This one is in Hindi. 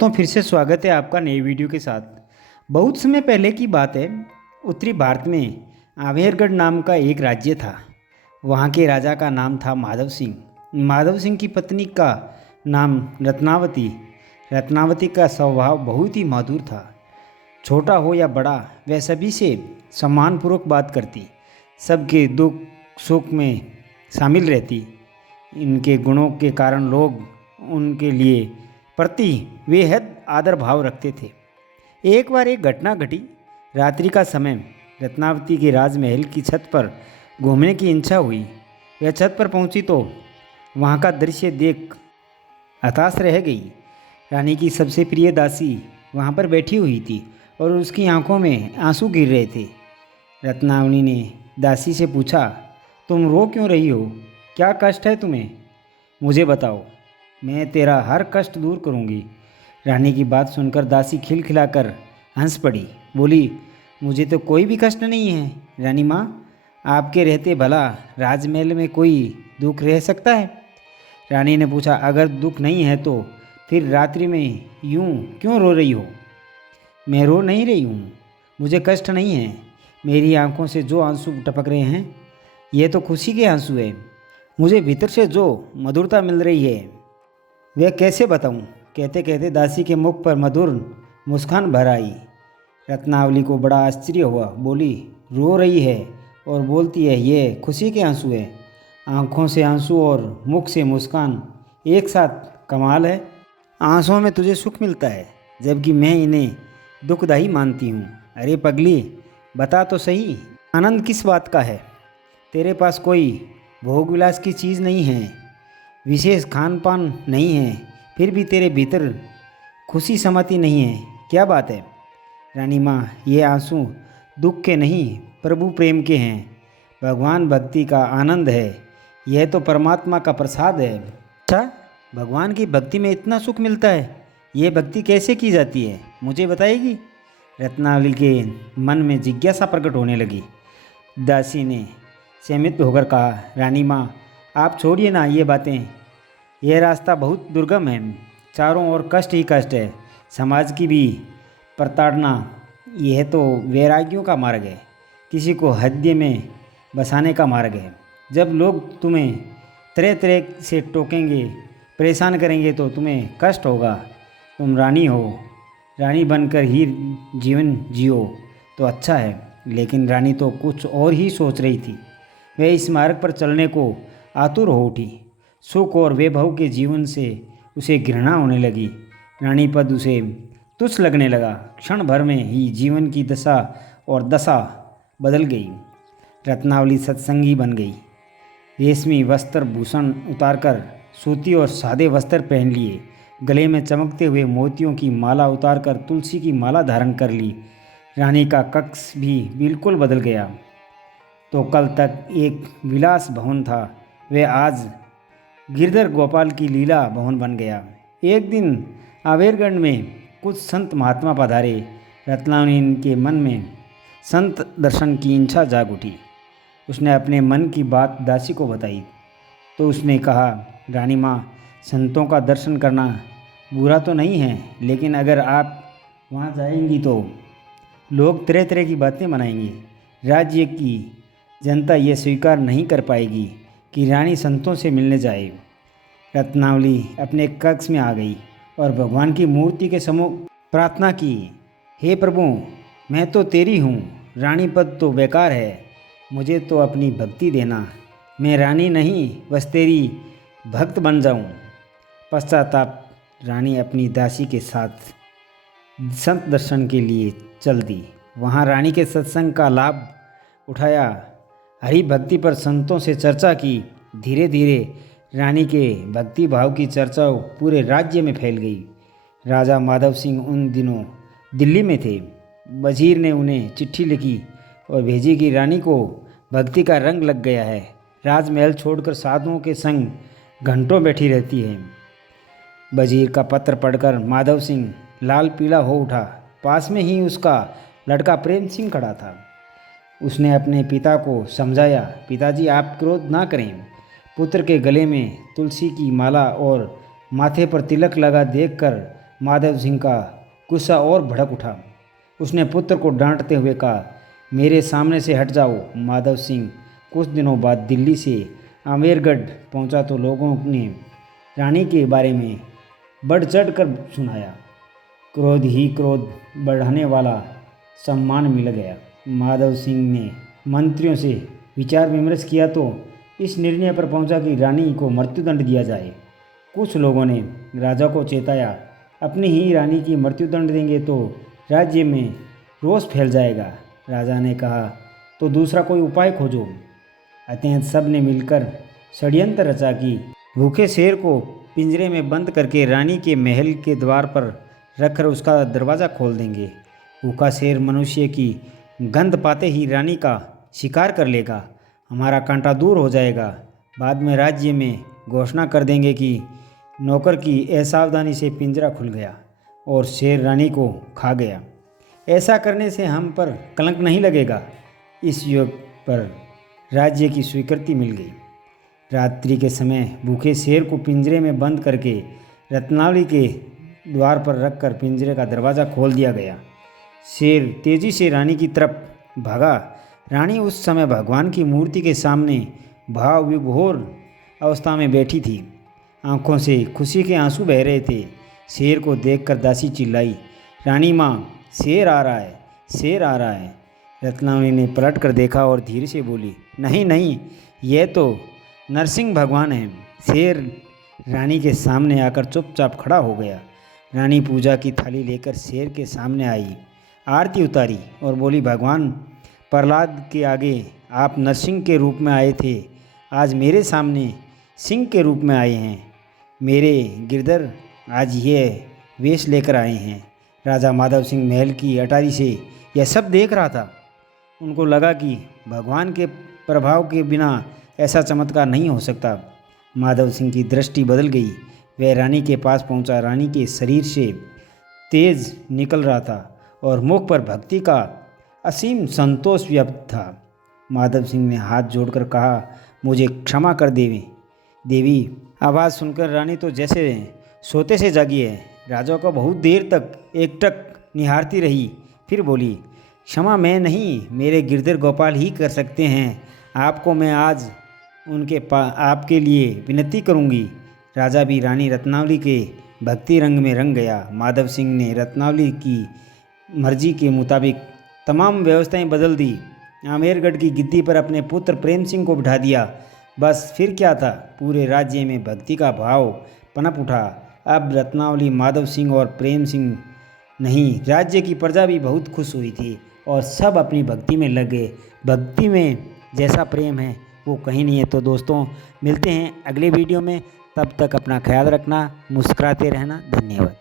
दोस्तों फिर से स्वागत है आपका नई वीडियो के साथ। बहुत समय पहले की बात है। उत्तरी भारत में आमेरगढ़ नाम का एक राज्य था। वहाँ के राजा का नाम था माधव सिंह। माधव सिंह की पत्नी का नाम रत्नावती। रत्नावती का स्वभाव बहुत ही मधुर था। छोटा हो या बड़ा, वह सभी से सम्मानपूर्वक बात करती, सबके दुख सुख में शामिल रहती। इनके गुणों के कारण लोग उनके लिए प्रति बेहद आदर भाव रखते थे। एक बार एक घटना घटी। रात्रि का समय, रत्नावती के राजमहल की छत पर घूमने की इच्छा हुई। वह छत पर पहुंची तो वहां का दृश्य देख हताश रह गई। रानी की सबसे प्रिय दासी वहां पर बैठी हुई थी और उसकी आंखों में आंसू गिर रहे थे। रत्नावली ने दासी से पूछा, तुम रो क्यों रही हो? क्या कष्ट है तुम्हें? मुझे बताओ, मैं तेरा हर कष्ट दूर करूंगी। रानी की बात सुनकर दासी खिलखिलाकर हंस पड़ी। बोली, मुझे तो कोई भी कष्ट नहीं है रानी माँ। आपके रहते भला राजमहल में कोई दुख रह सकता है? रानी ने पूछा, अगर दुख नहीं है तो फिर रात्रि में यूं क्यों रो रही हो? मैं रो नहीं रही हूँ, मुझे कष्ट नहीं है। मेरी आंखों से जो आंसू टपक रहे हैं, ये तो खुशी के आंसू है। मुझे भीतर से जो मधुरता मिल रही है, वह कैसे बताऊं? कहते कहते दासी के मुख पर मधुर मुस्कान भर आई। रत्नावली को बड़ा आश्चर्य हुआ। बोली, रो रही है और बोलती है ये खुशी के आंसू है? आंखों से आंसू और मुख से मुस्कान एक साथ, कमाल है। आंसुओं में तुझे सुख मिलता है, जबकि मैं इन्हें दुखदाई मानती हूँ। अरे पगली, बता तो सही, आनंद किस बात का है? तेरे पास कोई भोग विलास की चीज़ नहीं है, विशेष खान पान नहीं है, फिर भी तेरे भीतर खुशी समाती नहीं है। क्या बात है? रानी माँ, ये आंसू दुख के नहीं, प्रभु प्रेम के हैं। भगवान भक्ति का आनंद है। यह तो परमात्मा का प्रसाद है। अच्छा, भगवान की भक्ति में इतना सुख मिलता है? ये भक्ति कैसे की जाती है, मुझे बताएगी? रत्नावली के मन में जिज्ञासा प्रकट होने लगी। दासी ने सहमित होकर कहा, रानी माँ, आप छोड़िए ना ये बातें। यह रास्ता बहुत दुर्गम है, चारों ओर कष्ट ही कष्ट है। समाज की भी प्रताड़ना। यह तो वैरागियों का मार्ग है, किसी को हृदय में बसाने का मार्ग है। जब लोग तुम्हें तरह तरह से टोकेंगे, परेशान करेंगे तो तुम्हें कष्ट होगा। तुम रानी हो, रानी बनकर ही जीवन जियो तो अच्छा है। लेकिन रानी तो कुछ और ही सोच रही थी। वह इस मार्ग पर चलने को आतुर हो उठी। सुख और वैभव के जीवन से उसे घृणा होने लगी। रानी पद उसे तुच्छ लगने लगा। क्षण भर में ही जीवन की दशा और दशा बदल गई। रत्नावली सत्संगी बन गई। रेशमी वस्त्र भूषण उतारकर सूती और सादे वस्त्र पहन लिए। गले में चमकते हुए मोतियों की माला उतारकर तुलसी की माला धारण कर ली। रानी का कक्ष भी बिल्कुल बदल गया। तो कल तक एक विलास भवन था, वह आज गिरधर गोपाल की लीला भवन बन गया। एक दिन आमेरगढ़ में कुछ संत महात्मा पधारे। रत्नावली के मन में संत दर्शन की इच्छा जाग उठी। उसने अपने मन की बात दासी को बताई तो उसने कहा, रानी माँ, संतों का दर्शन करना बुरा तो नहीं है, लेकिन अगर आप वहाँ जाएंगी तो लोग तरह तरह की बातें बनाएंगे। राज्य की जनता ये स्वीकार नहीं कर पाएगी कि रानी संतों से मिलने जाए। रत्नावली अपने कक्ष में आ गई और भगवान की मूर्ति के सम्मुख प्रार्थना की, हे प्रभु, मैं तो तेरी हूँ, रानी पद तो बेकार है, मुझे तो अपनी भक्ति देना। मैं रानी नहीं, बस तेरी भक्त बन जाऊँ। पश्चाताप रानी अपनी दासी के साथ संत दर्शन के लिए चल दी। वहाँ रानी के सत्संग का लाभ उठाया, हरि भक्ति पर संतों से चर्चा की। धीरे धीरे रानी के भक्ति भाव की चर्चा पूरे राज्य में फैल गई। राजा माधव सिंह उन दिनों दिल्ली में थे। वजीर ने उन्हें चिट्ठी लिखी और भेजी कि रानी को भक्ति का रंग लग गया है। राजमहल छोड़कर साधुओं के संग घंटों बैठी रहती है। वजीर का पत्र पढ़कर माधव सिंह लाल पीला हो उठा। पास में ही उसका लड़का प्रेम सिंह खड़ा था। उसने अपने पिता को समझाया, पिताजी आप क्रोध ना करें। पुत्र के गले में तुलसी की माला और माथे पर तिलक लगा देखकर माधव सिंह का गुस्सा और भड़क उठा। उसने पुत्र को डांटते हुए कहा, मेरे सामने से हट जाओ। माधव सिंह कुछ दिनों बाद दिल्ली से आमेरगढ़ पहुंचा तो लोगों ने रानी के बारे में बढ़ चढ़ कर सुनाया। क्रोध ही क्रोध बढ़ाने वाला सम्मान मिल गया। माधव सिंह ने मंत्रियों से विचार विमर्श किया तो इस निर्णय पर पहुंचा कि रानी को मृत्युदंड दिया जाए। कुछ लोगों ने राजा को चेताया, अपनी ही रानी की मृत्युदंड देंगे तो राज्य में रोष फैल जाएगा। राजा ने कहा, तो दूसरा कोई उपाय खोजो। अतः सब ने मिलकर षड्यंत्र रचा कि भूखे शेर को पिंजरे में बंद करके रानी के महल के द्वार पर रखकर उसका दरवाज़ा खोल देंगे। भूखा शेर मनुष्य की गंध पाते ही रानी का शिकार कर लेगा, हमारा कांटा दूर हो जाएगा। बाद में राज्य में घोषणा कर देंगे कि नौकर की असावधानी से पिंजरा खुल गया और शेर रानी को खा गया। ऐसा करने से हम पर कलंक नहीं लगेगा। इस योग पर राज्य की स्वीकृति मिल गई। रात्रि के समय भूखे शेर को पिंजरे में बंद करके रत्नावली के द्वार पर रखकर पिंजरे का दरवाज़ा खोल दिया गया। शेर तेजी से रानी की तरफ भागा। रानी उस समय भगवान की मूर्ति के सामने भाव विभोर अवस्था में बैठी थी। आंखों से खुशी के आंसू बह रहे थे। शेर को देखकर दासी चिल्लाई, रानी माँ, शेर आ रहा है, शेर आ रहा है। रत्नावली ने पलट कर देखा और धीरे से बोली, नहीं नहीं, यह तो नरसिंह भगवान हैं। शेर रानी के सामने आकर चुपचाप खड़ा हो गया। रानी पूजा की थाली लेकर शेर के सामने आई, आरती उतारी और बोली, भगवान प्रहलाद के आगे आप नरसिंह के रूप में आए थे, आज मेरे सामने सिंह के रूप में आए हैं। मेरे गिरधर आज ये वेश लेकर आए हैं। राजा माधव सिंह महल की अटारी से यह सब देख रहा था। उनको लगा कि भगवान के प्रभाव के बिना ऐसा चमत्कार नहीं हो सकता। माधव सिंह की दृष्टि बदल गई। वह रानी के पास पहुंचा। रानी के शरीर से तेज निकल रहा था और मुख पर भक्ति का असीम संतोष व्यक्त था। माधव सिंह ने हाथ जोड़कर कहा, मुझे क्षमा कर देवी। आवाज़ सुनकर रानी तो जैसे सोते से जागी है। राजा को बहुत देर तक एकटक निहारती रही, फिर बोली, क्षमा मैं नहीं, मेरे गिरधर गोपाल ही कर सकते हैं। आपको मैं आज आपके लिए विनती करूंगी। राजा भी रानी रत्नावली के भक्ति रंग में रंग गया। माधव सिंह ने रत्नावली की मर्जी के मुताबिक तमाम व्यवस्थाएं बदल दी। आमेरगढ़ की गिद्दी पर अपने पुत्र प्रेम सिंह को बिठा दिया। बस फिर क्या था, पूरे राज्य में भक्ति का भाव पनप उठा। अब रत्नावली माधव सिंह और प्रेम सिंह नहीं, राज्य की प्रजा भी बहुत खुश हुई थी और सब अपनी भक्ति में लग गए। भक्ति में जैसा प्रेम है वो कहीं नहीं है। तो दोस्तों, मिलते हैं अगले वीडियो में। तब तक अपना ख्याल रखना, मुस्कुराते रहना। धन्यवाद।